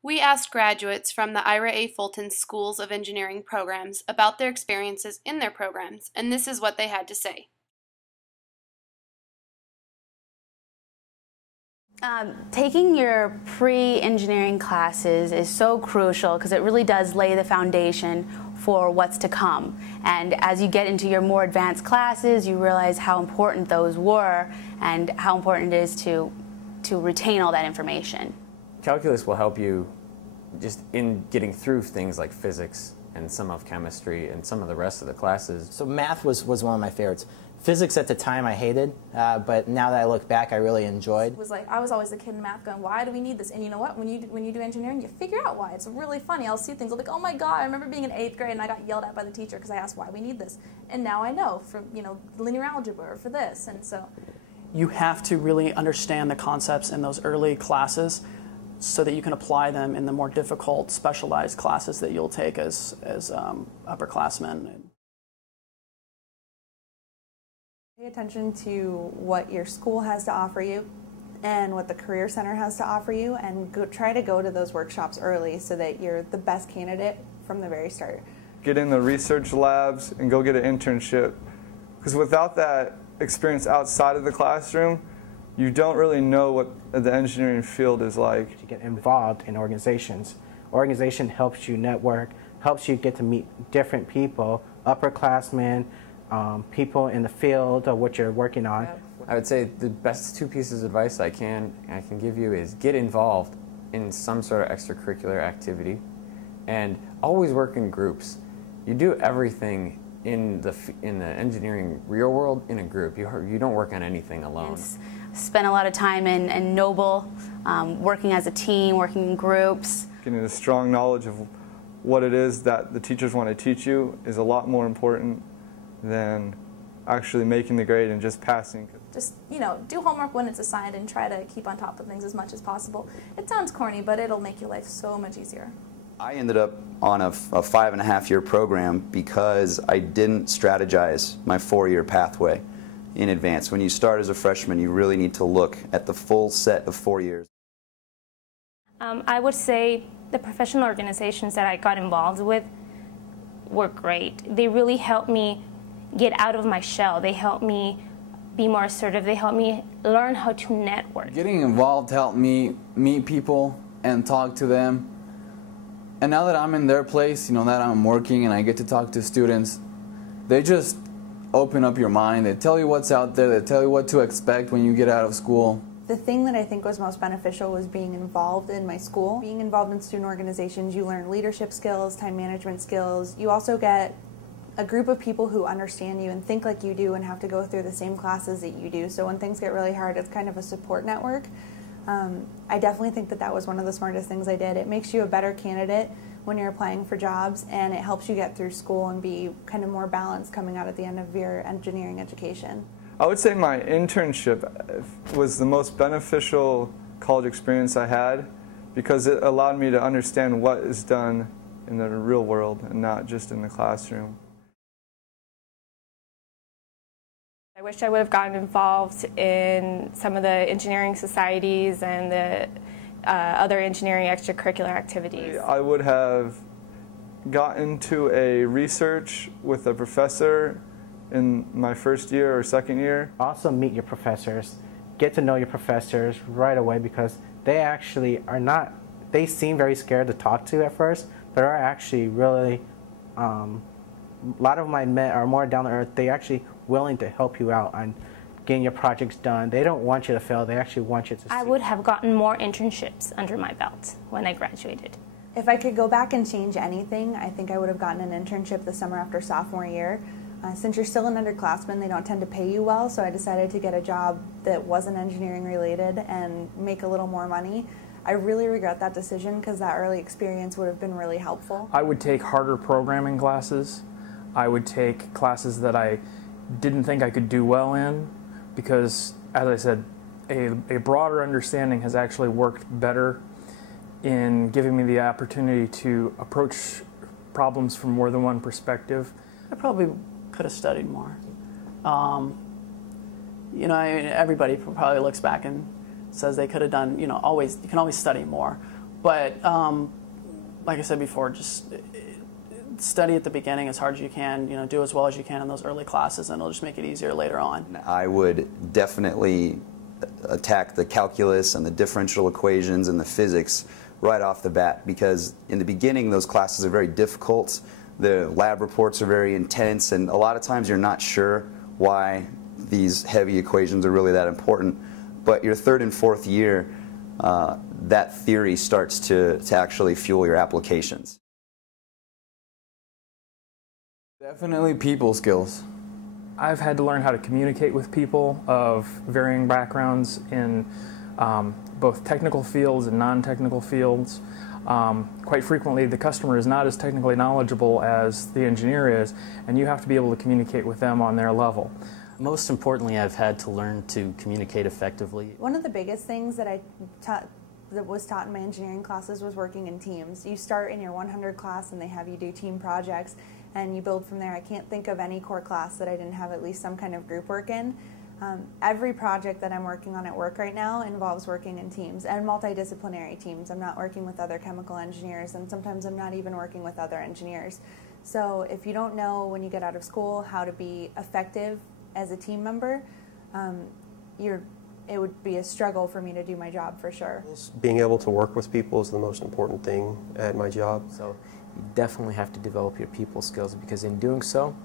We asked graduates from the Ira A. Fulton Schools of Engineering programs about their experiences in their programs, and this is what they had to say. Taking your pre-engineering classes is so crucial because it really does lay the foundation for what's to come. And as you get into your more advanced classes, you realize how important those were and how important it is to retain all that information. Calculus will help you just in getting through things like physics and some of chemistry and some of the rest of the classes. So math was one of my favorites. Physics at the time I hated, but now that I look back, I really enjoyed. It was like I was always the kid in math going, why do we need this? And you know what? When you do engineering, you figure out why. It's really funny. I'll see things. I'm like, oh my God! I remember being in 8th grade and I got yelled at by the teacher because I asked why we need this. And now I know for linear algebra or for this. And so you have to really understand the concepts in those early classes so that you can apply them in the more difficult, specialized classes that you'll take as upperclassmen. Pay attention to what your school has to offer you and what the Career Center has to offer you, and try to go to those workshops early so that you're the best candidate from the very start. Get in the research labs and go get an internship, because without that experience outside of the classroom, you don't really know what the engineering field is like. To get involved in organizations. Organization helps you network, helps you get to meet different people, upperclassmen, people in the field of what you're working on. I would say the best 2 pieces of advice I can give you is get involved in some sort of extracurricular activity and always work in groups. You do everything in the engineering real world in a group. You don't work on anything alone. Spent a lot of time in Noble, working as a team, working in groups. Getting a strong knowledge of what it is that the teachers want to teach you is a lot more important than actually making the grade and just passing. just do homework when it's assigned and try to keep on top of things as much as possible. It sounds corny, but it'll make your life so much easier. I ended up on a 5.5-year program because I didn't strategize my 4-year pathway in advance. When you start as a freshman, you really need to look at the full set of 4 years. I would say the professional organizations that I got involved with were great. They really helped me get out of my shell. They helped me be more assertive. They helped me learn how to network. Getting involved helped me meet people and talk to them. And now that I'm in their place, that I'm working and I get to talk to students, they just open up your mind. They tell you what's out there. They tell you what to expect when you get out of school. The thing that I think was most beneficial was being involved in my school. Being involved in student organizations, you learn leadership skills, time management skills. You also get a group of people who understand you and think like you do and have to go through the same classes that you do. So when things get really hard, it's kind of a support network. I definitely think that was one of the smartest things I did. It makes you a better candidate when you're applying for jobs, and it helps you get through school and be kind of more balanced coming out at the end of your engineering education. I would say my internship was the most beneficial college experience I had because it allowed me to understand what is done in the real world and not just in the classroom. I wish I would have gotten involved in some of the engineering societies and the other engineering extracurricular activities. I would have gotten to a research with a professor in my first year or second year. Also meet your professors. Get to know your professors right away because they actually are not, they seem very scared to talk to at first, but are actually really, a lot of them I met are more down to earth. They're actually willing to help you out on getting your projects done. They don't want you to fail, they actually want you to succeed. I would have gotten more internships under my belt when I graduated. If I could go back and change anything, I think I would have gotten an internship the summer after sophomore year. Since you're still an underclassman, they don't tend to pay you well, so I decided to get a job that wasn't engineering related and make a little more money. I really regret that decision because that early experience would have been really helpful. I would take harder programming classes. I would take classes that I didn't think I could do well in because, as I said, a broader understanding has actually worked better in giving me the opportunity to approach problems from more than one perspective. I probably could have studied more. Everybody probably looks back and says they could have done, you can always study more. But like I said before, just study at the beginning as hard as you can, do as well as you can in those early classes, and it'll just make it easier later on. I would definitely attack the calculus and the differential equations and the physics right off the bat, because in the beginning those classes are very difficult. The lab reports are very intense, and a lot of times you're not sure why these heavy equations are really that important. But your third and fourth year, that theory starts to actually fuel your applications. Definitely people skills. I've had to learn how to communicate with people of varying backgrounds in both technical fields and non-technical fields. Quite frequently, the customer is not as technically knowledgeable as the engineer is, and you have to be able to communicate with them on their level. Most importantly, I've had to learn to communicate effectively. One of the biggest things that was taught in my engineering classes was working in teams. You start in your 100 class and they have you do team projects and you build from there. I can't think of any core class that I didn't have at least some kind of group work in. Every project that I'm working on at work right now involves working in teams and multidisciplinary teams. I'm not working with other chemical engineers, and sometimes I'm not even working with other engineers. So if you don't know when you get out of school how to be effective as a team member, it would be a struggle for me to do my job for sure. Being able to work with people is the most important thing at my job. So you definitely have to develop your people skills, because in doing so,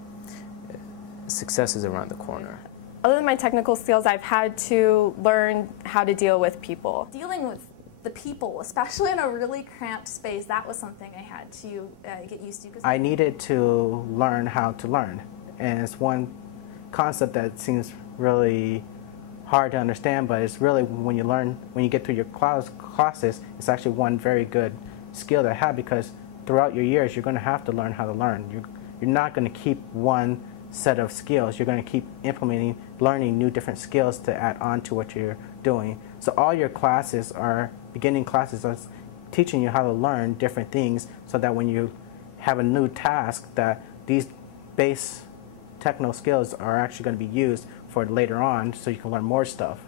success is around the corner. Other than my technical skills, I've had to learn how to deal with people. Dealing with the people, especially in a really cramped space, that was something I had to get used to. I needed to learn how to learn, and it's one concept that seems really hard to understand, but it's really when you get through your classes, it's actually one very good skill to have, because throughout your years you're going to have to learn how to learn. You're not going to keep one set of skills. You're going to keep implementing, learning new different skills to add on to what you're doing. So all your classes are beginning classes are teaching you how to learn different things, so that when you have a new task, that these base technical skills are actually going to be used for later on, so you can learn more stuff.